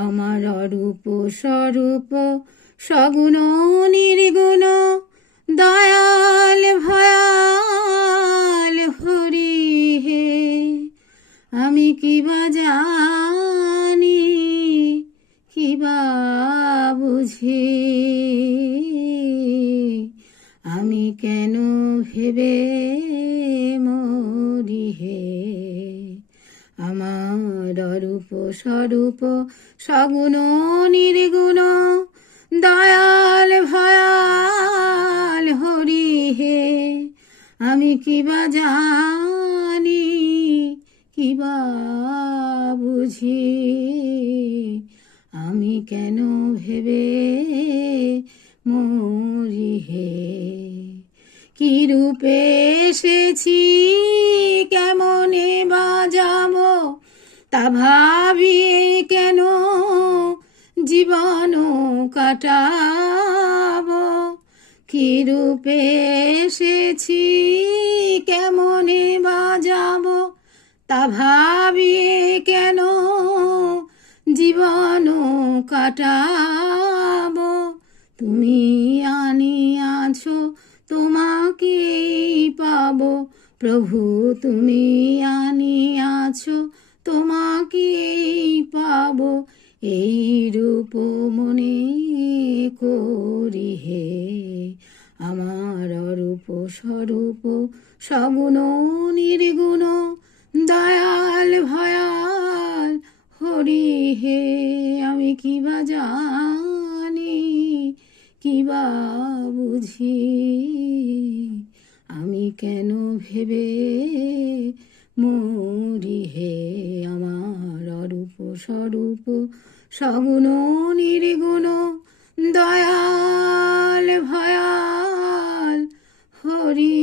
আমার অরূপ স্বরূপ সগুণ নির্গুণ দয়াল ভয়াল হরি হে। আমি কিবা জানি কিবা বুঝি, আমি কেন ভেবে মরি হে। আমার অরূপ স্বরূপ সগুণ নির্গুণ দয়াল ভয়াল হরি হে। আমি কিবা জানি কিবা বুঝি, আমি কেন ভেবে মরি হে। কি রূপে এসেছি কেমনে বাজাবো, তা ভাবিয়ে কেন জীবন কাটাবো। কি রূপে এসেছি কেমনে বাজাবো, তা ভাবিয়ে কেন জীবন কাটাবো। তুমি আনিয়াছো তোমাকেই পাবো, প্রভু তুমি আনিয়াছো তোমাকেই পাবো। এই রূপ মনে করি হে। আমার অরূপ স্বরূপ সগুণ নির্গুণ দয়াল ভয়াল হরি হে। আমি কিবা জানি কিবা বুঝি, আমি কেন ভেবে মরি হে। আমার অরূপ স্বরূপ সগুণ নির্গুণ দয়াল ভয়াল হরি